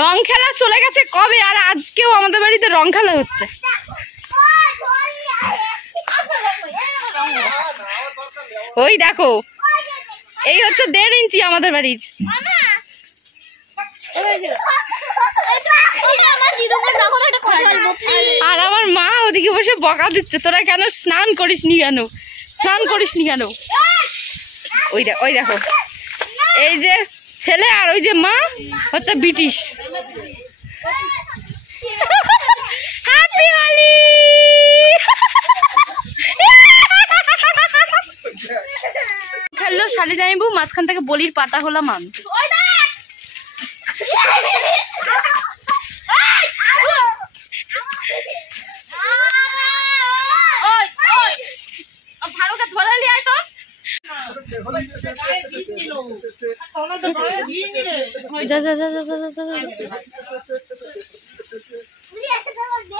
রং খেলা চলে গেছে কবে, আর আজকেও আমাদের বাড়িতে রং খেলা হচ্ছে। ওই দেখো, এই হচ্ছে 1.5 ইঞ্চি আমাদের বাড়ির। আর আমার মা ওদিকে বসে বকা দিচ্ছে, তোরা কেন স্নান করিস নি কেন, স্নান করিস নি কেন। ওই দেখো, এই যে ছেলে আর ওই যে মা হচ্ছে ব্রিটিশ। হ্যাপি হোলি। খেললো শালি জামাইবু, মাঝখান থেকে বলির পাতা হলাম আমি।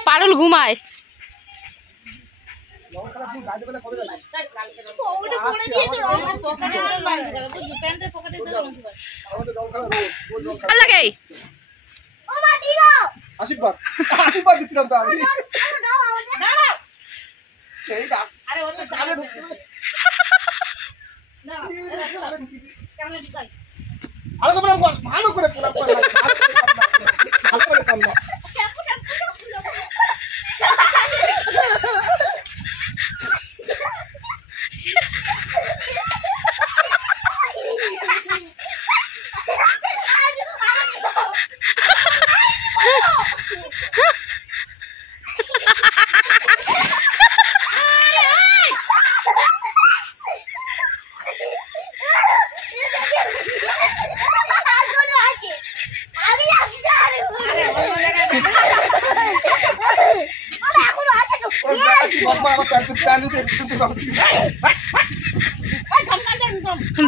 পারুল ঘুমায়। আশীর্বাদ দিচ্ছিলাম তো আমি। ভালো করে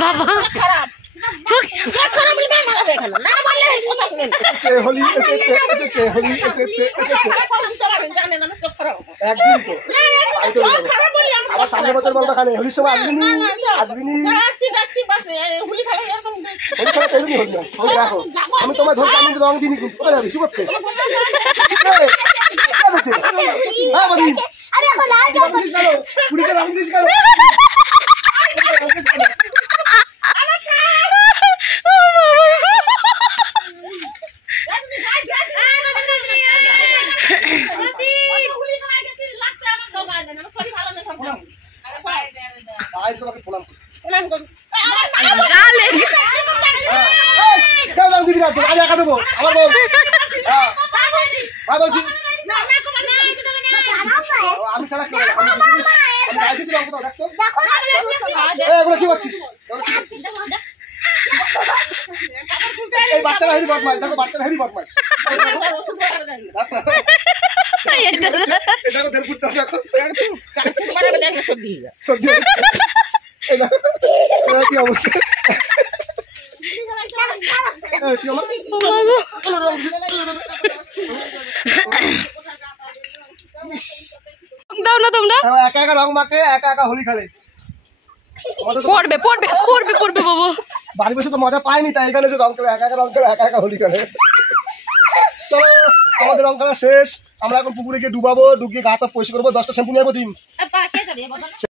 বাবা হোলি এসেছে, হোলি এসেছে। একদিন তো আবার সামনের বছর বলবা খানে হোলির সময় আসবিনি। হোলি খেলা তেমনি হল না। দেখো আমি তোমার ধরছি, আমি রং দিইনি, কিন্তু কোথায় যাবি কি করতে? আমি ছাড়া কি করছিস? এই বাচ্চারা হেভি বদমাশ, দেখো বাচ্চারা হেভি বদমাশ। কি অবস্থা? দাও না তোমরা, একা একা রং মাখে, একা একা হোলি খেলে। পড়বে বাবা। বাড়ি বসে তো মজা পায়নি, তাই এখানে রং খেলে, একা একা রং খেলে, একা একা হোলি খেলে। চলো আমাদের রং খেলা শেষ, আমরা এখন পুকুরে গিয়ে ডুবাবো, ডুবিয়ে গা হাত পরিষ্কার করবো, 10টা শ্যাম্পু নিয়ে দিন।